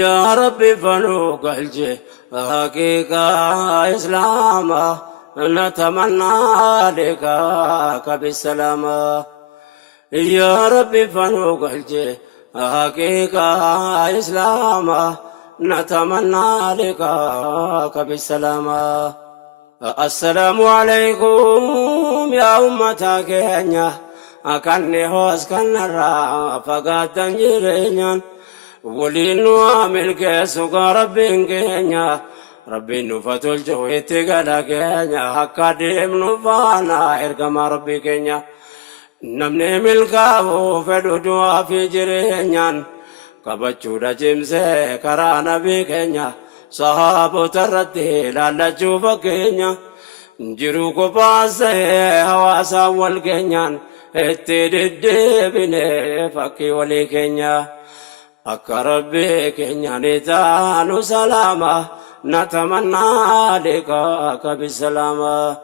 يا ربي فنوق الجه حقيقة إسلاما نتمنى لقاك بالسلامة. يا ربي فنوق الجه حقيقة إسلاما نتمنى لقاك بالسلامة. السلام عليكم يا أمة كينيا أكني هوس كنرا فقط تنجرين ولينو عامل كيسوك ربين كينيا ربين نفتل جويت قلا كينيا حقا ديم نفانا إرقم ربي كينيا نمني ملكاو فدو دوا في جرينيان كبچو دا جمسي كرا نبي كينيا صحابو تردي لالجو فكينيا جرو کو پاسے حواسا والکینیان اتدد بنے فکی ولی کینیا اکا ربی کینیانی تانو سلاما نتمنى لقاك بالسلامة.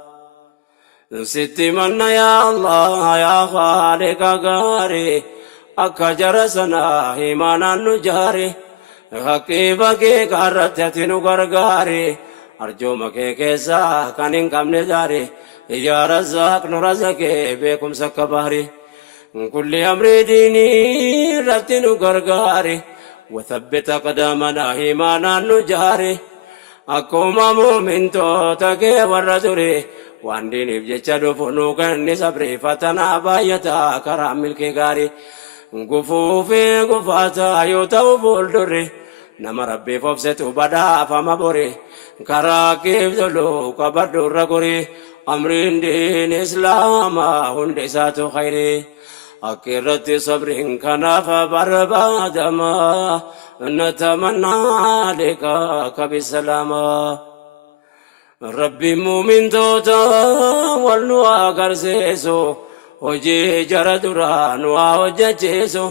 ستي من يا الله يا خالق غاري اکا جرسنا ایمانا نجاري حقی بکی کارتیتنو گرگاری ارجو مکے کیسا کانین کامنے جاری یا رزاق نرزقے بیکم سکباری كل أمر ديني رتن غرغاري وثبت قدامنا إيمانا نجاري أكوما مؤمن توتكي والرجل وان ديني بجتشدو فنوكا نسبري فتنا بايتا كرام الكيغاري غفوفي غفاتا يوتو فولدري نما ربي فوفستو بدا فما بوري كراكيب دلو كبردو رغوري أمرين دين إسلاما هندي ساتو خيري أكرت صبر كناف بربادما نتمنى لقاك بالسلامة. ربي مؤمن توتا والنوا قرسيسو وجي جردران وججيسو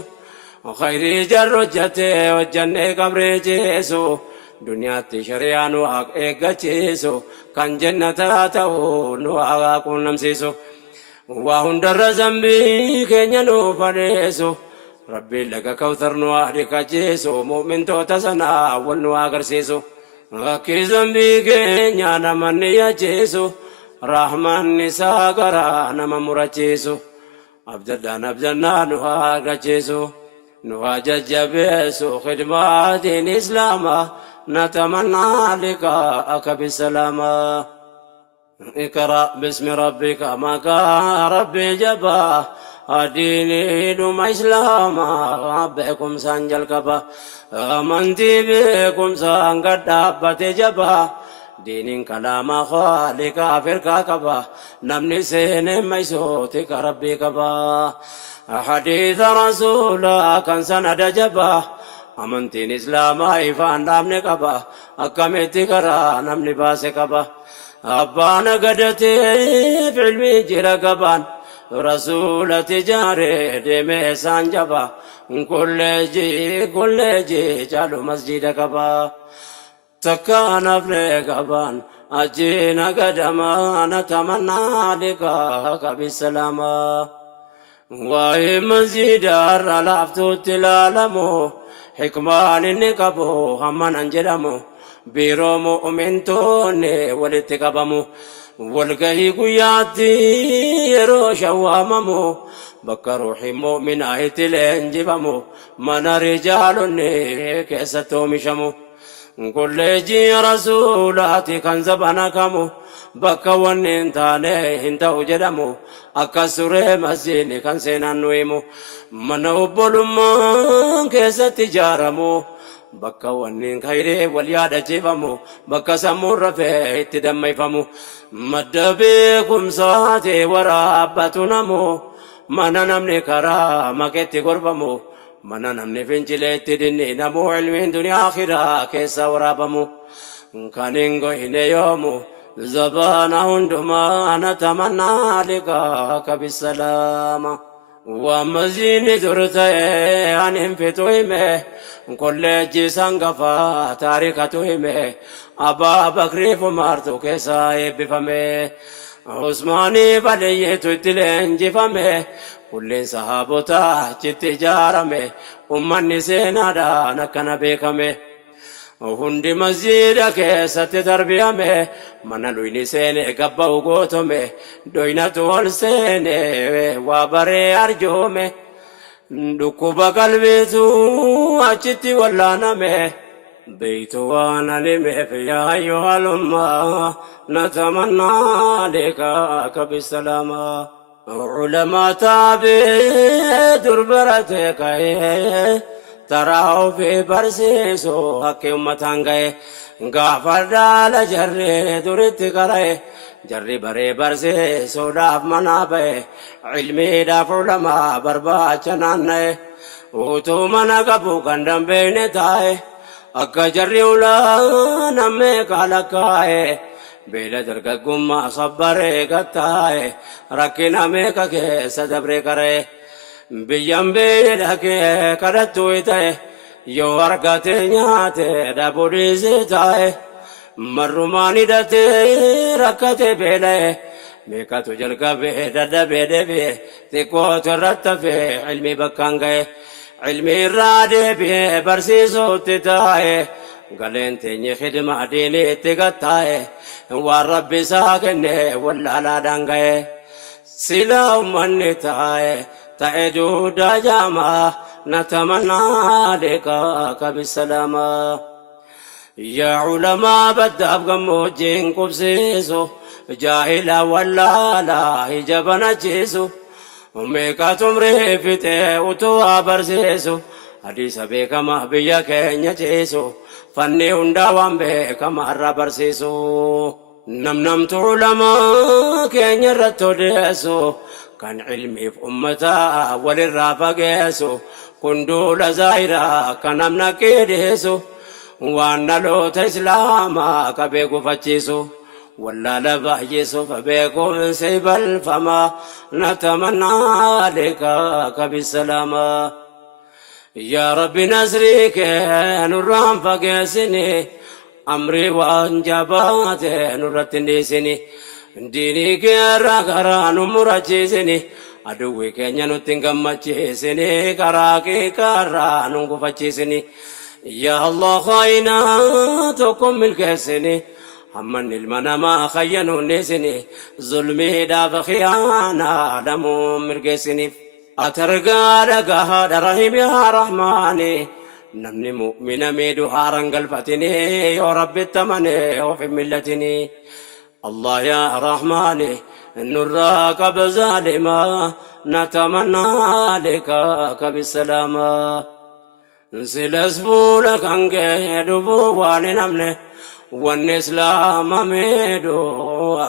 خيري جرجتي وجنة قبريجيسو دنيا تشريان واق ايقجيسو كان جنة تاتو نواق نمسيسو وهن در زنبي كينيا نو فريسو ربي لك كوثر نوارك جيسو مؤمن توتسنا والنوا قرسيسو أكي زنبي كينيا نمن يجيسو رحمن نساقرا نمن مرجيسو أبجدنا نوها قرجيسو نوها ججبيسو خدمات إسلاما نتمنى لقاءك بالسلامة. اقرأ باسم ربك ما كان ربي جبا ديني دوم إسلاما بكم سانجل كبا أمنتي بكم سانقد دابت جبا دين كلام خالق فرقا كبا نمني سين ميسوتك ربي كبا حديث رسولا كان سند جبا أمنتين إسلاما إفان دامن كبا أكمتي كرا نمني باس كبا أبانا قدتي في علمي جرى قبان رسول تجاري دمي سانجبا كل جي جالو مسجد قبا تكان في قبان أجينا قدما نتمنى لقاك بالسلامة. واي مسجد الرلافتو تلالمو حكمان نقبو همان انجلمو بيرو مؤمنتوني ولتقبمو والقهي قياتي يرو شواممو بكا روحي مؤمن آيت لنجبمو من رجالني كيستو مشمو كل جي رسولاتي كان زبنكمو بكا ونين تاني انتو جدمو أكسر مسجد كان سينان نويمو من أبولما كيست جارمو بكا ونين خيري واليادة جيفمو بكا سمور رفي تدمي فمو مد بكم ساتي ورابتنمو من نمني كرا مكتي قربمو من نمني فنجلت دني نمو علمين دنيا آخرة كيسا ورابمو كانينغو هنا يومو زبانا هندما نتمنى لقاك بالسلامة. ومزين ترتي عن انفتوهمه كل جيسان قفا تاريكتوهمه أبا بكري فمارتو كيسا بفمه عثماني بليتو تلين جفمه كل صحابتا جت جارمه أمان سينا دا نكنا بكمه hundi masjiida keessatti tarbiyame mana duyni seene gabba'u gootome doynatu ol seene waa baree arjoome dhukkuba qalbiitu achitti wallaaname beeytu waan alimeef yaa ayyuhal ummaa natamannaa likaaka bisalaama ulamaa taabee durbaratee ka'ee taraa'u fi barsiisu akka ummataan ga'e gaafa dhaala jarree duritti qara'e jarri baree barsiisuudhaaf manaa ba'e ilmiidhaaf ulamaa barbaacha naanna'e utuu mana qabu kan dambeeyne taa'e akka jarri ulaa nammee kaalakkaa'e beela dargaggummaa sabbaree gattaa'e rakkina meeqa keessa dabree qara'e biyyan beela kee kadhattuu ta'e yoo argate nyaate dhabuudhiisee taa'e marrumaan hidhatee rakkate beela'e meeqatu jalqabee dadhabee deebi'e xiqqootu irratti hafee ilmi bakkaan ga'e ilmi irraa deebi'ee barsiisuutti taa'e galeen teenye khidmaa diiniitti gattaa'e waan rabbi isaa kenne wallaalaadhaan ga'e silaa ummanni taa'e ta'e duudaa jaamaa natamannaa likaaka bisalaama yaa ulamaa baddaaf gammoojjiin qubsiisu jaahila wallaalaa ija banachiisu meeqatu umrii fixee utuu barsiisu hadiisa beekamaa biyya keenya ciisu fanni hundaa waan beekamaa irraa barsiisu namnamtu ulamaa keenya irratti odeessu kan ilmiif ummataa walirraa fageessu kun duula zaahiraa kan namna qeedeessu waan dhaloota islaamaa qabee gufachiisu wallaala baay'isuuf beekumsi balfamaa natamannaa likaaka bisalaama yaa rabbi nasrii kee nurraan fageessini amrii waan jabaate nurratti hin dhiisini diinii keerraa karaa nu murachiisini aduwwi keenya nutti hin gammachiisini karaa qiiqaarraa nu gufachiisini yaa allah khaayinaa tokko milkeessini hamman ilma namaa khayyanuu dhiisini zulmiidhaaf khiyaanaa dhamuu mirgeessiniif atargaa dhagahaadha rahim yaa rahmaani namni mu'mina miidhu haaran galfatini yoo rabbitti amane of hin millatini الله يا رحمن نرى قبل ظالما نتمنى لكاك بالسلامة نسل اسبولك عنك دبو والنمله والإسلام ميدو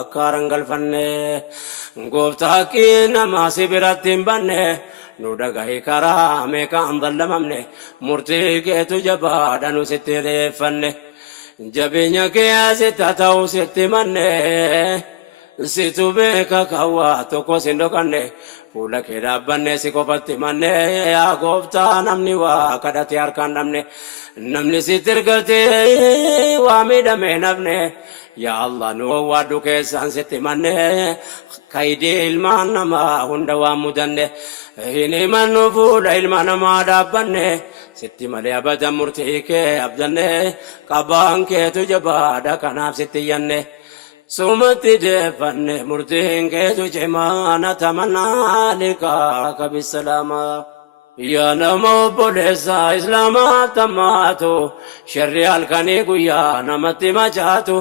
أكارن قلفن قفتاكي نما سبرت بنه نودغاي كرامه كان ظلممنه مرتيك تجبادا نستلفنه jabeenya kee sitta ta'u sitti manne situ beeka kawwaa tokko sin dhokanne fuula kee dhaabbanne si qofatti manne yaa gooftaa namni waa kadhate harkaan dhabne namni sitti ergate waa miidhame nafne yaa allah nu waaddu keessaan sitti manne kaydii ilmaan namaa hunda waan mudanne hin himannu fuula ilma namaa dhaabbanne sitti malee abadan murtii kee abdanne qabaan keetu jabaadha kanaaf sitti yanne sumatti deeffanne murtiin keetu cimaa natamannaa likaaka bisalaama yaa nama obboleessaa islaamaa tammaatu sharri halkanii guyyaa namatti machaatu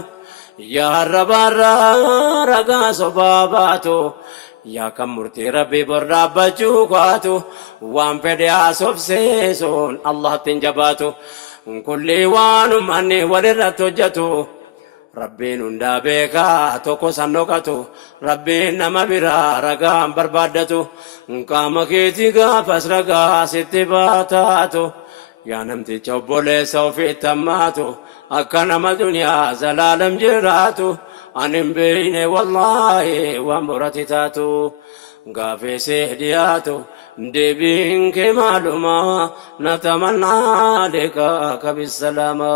yaa arrabaarraa ragaa sobaa baatu yaa kan murtii rabbii bor dhaabbachuu kaatu waan fedhe haasofsiisuun allahatti hin jabaatu kulli waan ummanni walirratti hojjetu rabbiin hundaa beekaa tokko san dhokatu rabbiin nama biraa ragaan barbaaddatu qaama keetii gaafas ragaa sitti baataatu yaa namticha obboleessa ofiitti hammaatu akka nama duniyaa zalaalam jiraatu anin beeyne wallaahi waan borati taatu gaafeesee dhiyaatu deebiin kee maaluma natamannaa likaaka bisalaama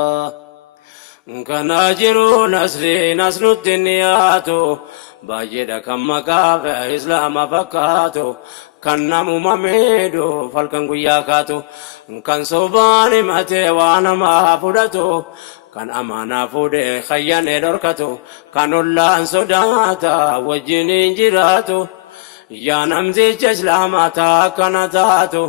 Kana jiru nasri nasnutti niyaatu baay'eedha kan maqaa islaama fakkaatu kan namuma miidhu falkan guyyaa kaatu kan sobaan himatee waan namaa fudhatu kan amaanaa fuudhee khayyane dhorkatu kan ollaan sodaata wajjiniin jiraatu yaa namticha islaamaa taa akkana taatu